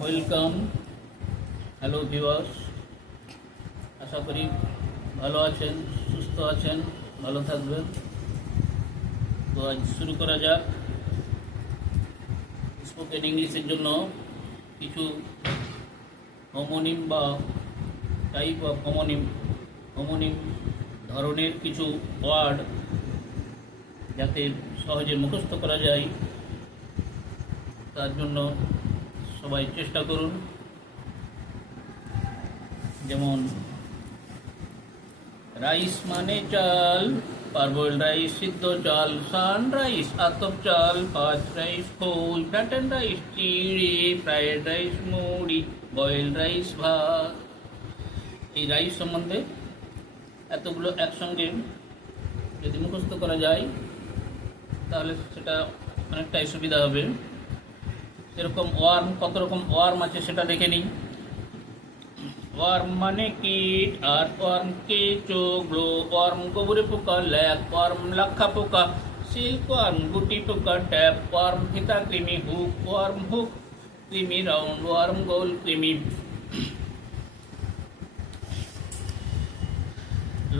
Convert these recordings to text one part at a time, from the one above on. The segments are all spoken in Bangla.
ওয়েলকাম। হ্যালো ভিউয়ার্স, আশা করি ভালো আছেন, সুস্থ আছেন, ভালো থাকবেন। তো আজ শুরু করা যাক। স্পোকেন ইংলিশের জন্য কিছু হোমোনিম বা টাইপ অফ হোমোনিম ধরনের কিছু ওয়ার্ড যাতে সহজে মুখস্থ করা যায়, তার জন্য সবাই চেষ্টা করুন। যেমন রাইস মানে চাল, পারবল রাইস, সিদ্ধ চাল, সানরাইস আতপ চাল, ফাস্ট রাইস খোল, ফ্ল্যাটেন রাইস চিড়ে, ফ্রাইড রাইস মুড়ি, বয়েল রাইস ভাত। এই রাইস সম্বন্ধে এতগুলো একসঙ্গে যদি মুখস্থ করা যায় তাহলে সেটা অনেকটাই সুবিধা হবে। এরকম ওয়ার্ম, কত রকম ওয়ার্ম আছে সেটা দেখে নিই। ওয়ার্ম মানে কীট, আর ওয়ার্ম কেঁচো, গ্লো ওয়ার্ম গোবরে পোকা, ল্যাক ওয়ার্ম লাক্ষা পোকা, সিল্ক ওয়ার্ম গুটি পোকা, ট্যাপ ওয়ার্ম ফিতা কৃমি, হুক ওয়ার্ম হুক কৃমি, রাউন্ড ওয়ার্ম গোল কৃমি।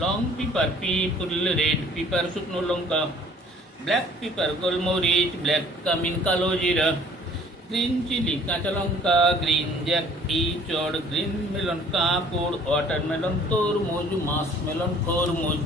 লং পিপার পিপল, রেড পিপার শুকনো লঙ্কা, ব্ল্যাক পিপার গোলমরিচ, ব্ল্যাক কামিন কালো জিরা, গ্রিন চিলি কাঁচা লঙ্কা, গ্রিন জ্যাক ইঁচড়, গ্রিন মেলন কাঁকড়, ওয়াটারমেলন তরমুজ, মাস্কমেলন খরমুজ।